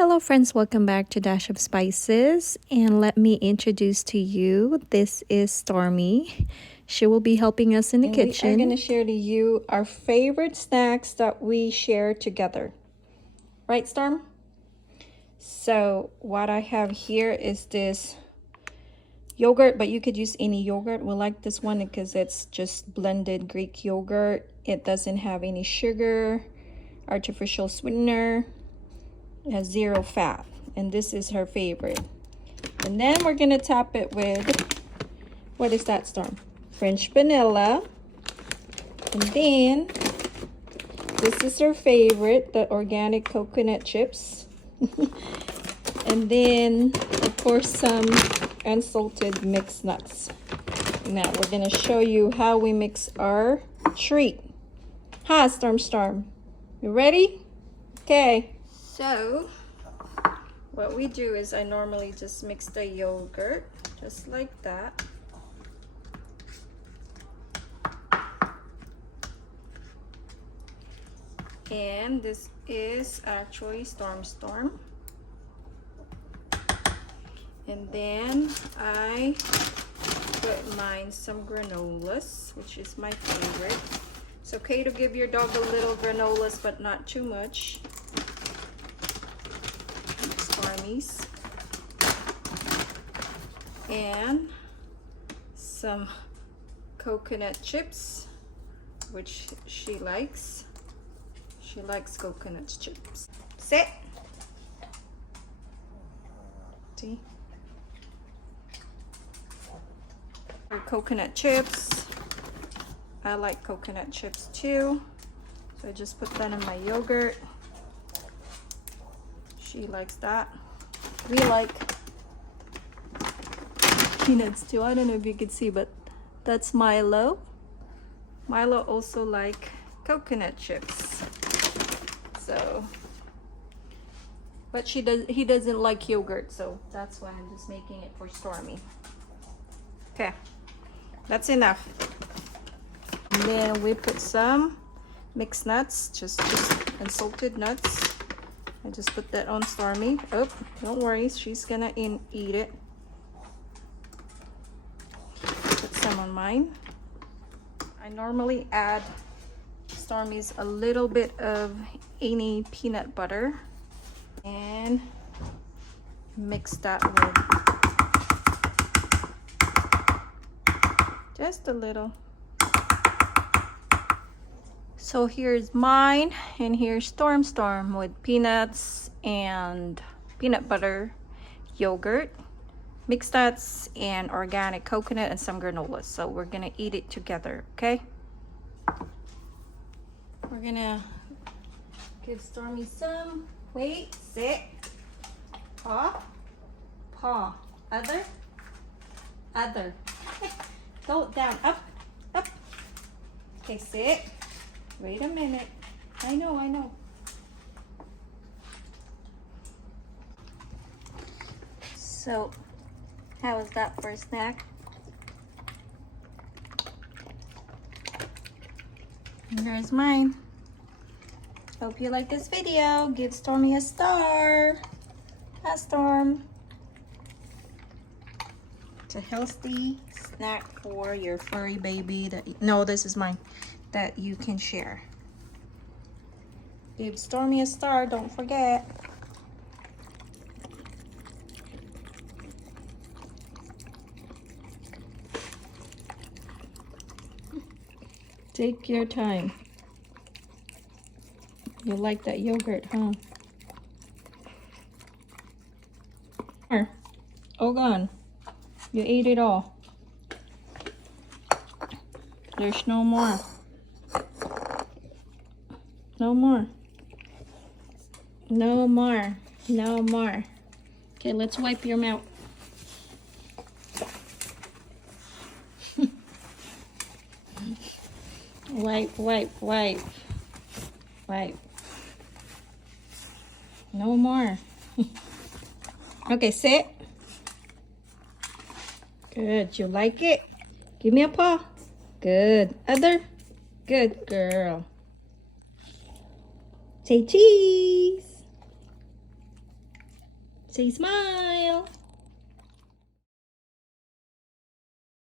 Hello friends, welcome back to Dash of Spices, and let me introduce to you, this is Stormy. She will be helping us in the kitchen. We are going to share to you our favorite snacks that we share together. Right, Storm? So what I have here is this yogurt, but you could use any yogurt. We like this one because it's just blended Greek yogurt. It doesn't have any sugar, artificial sweetener. It has 0 fat, and this is her favorite. And then we're gonna top it with, what is that, Storm? French vanilla. And then this is her favorite, the organic coconut chips. And then of course some unsalted mixed nuts. Now we're gonna show you how we mix our treat. Hi, Storm. You ready? Okay. So what we do is I normally just mix the yogurt just like that. And this is actually Storm. And then I put mine some granolas, which is my favorite. It's okay to give your dog a little granolas, but not too much. Stormies. And some coconut chips, which she likes. She likes coconut chips. Sit. See? For coconut chips. I like coconut chips too. So I just put that in my yogurt. She likes that. We like peanuts too. I don't know if you can see, but that's Milo. Milo also like coconut chips. So, but he doesn't like yogurt, so that's why I'm just making it for Stormy. Okay, that's enough. And then we put some mixed nuts, just unsalted nuts. I just put that on Stormy. Oh, don't worry, she's gonna eat it. Put some on mine. I normally add Stormy's a little bit of any peanut butter and mix that with just a little. So here's mine, and here's Storm with peanuts and peanut butter, yogurt, mixed nuts, and organic coconut, and some granola. So we're gonna eat it together, okay? We're gonna give Stormy some. Wait, sit. Paw. Paw. Other. Go down. Up. Okay, sit. Wait a minute. I know. So, how was that for a snack? And here's mine. Hope you like this video. Give Stormy a star. Hi, Storm. It's a healthy snack for your furry baby. No, this is mine. That you can share. Give Stormy a star, don't forget. Take your time. You like that yogurt, huh? All gone. You ate it all. There's no more. No more. Okay, let's wipe your mouth. Wipe. No more. Okay, sit. Good, you like it? Give me a paw. Good. Other. Good girl. Say cheese. Say smile.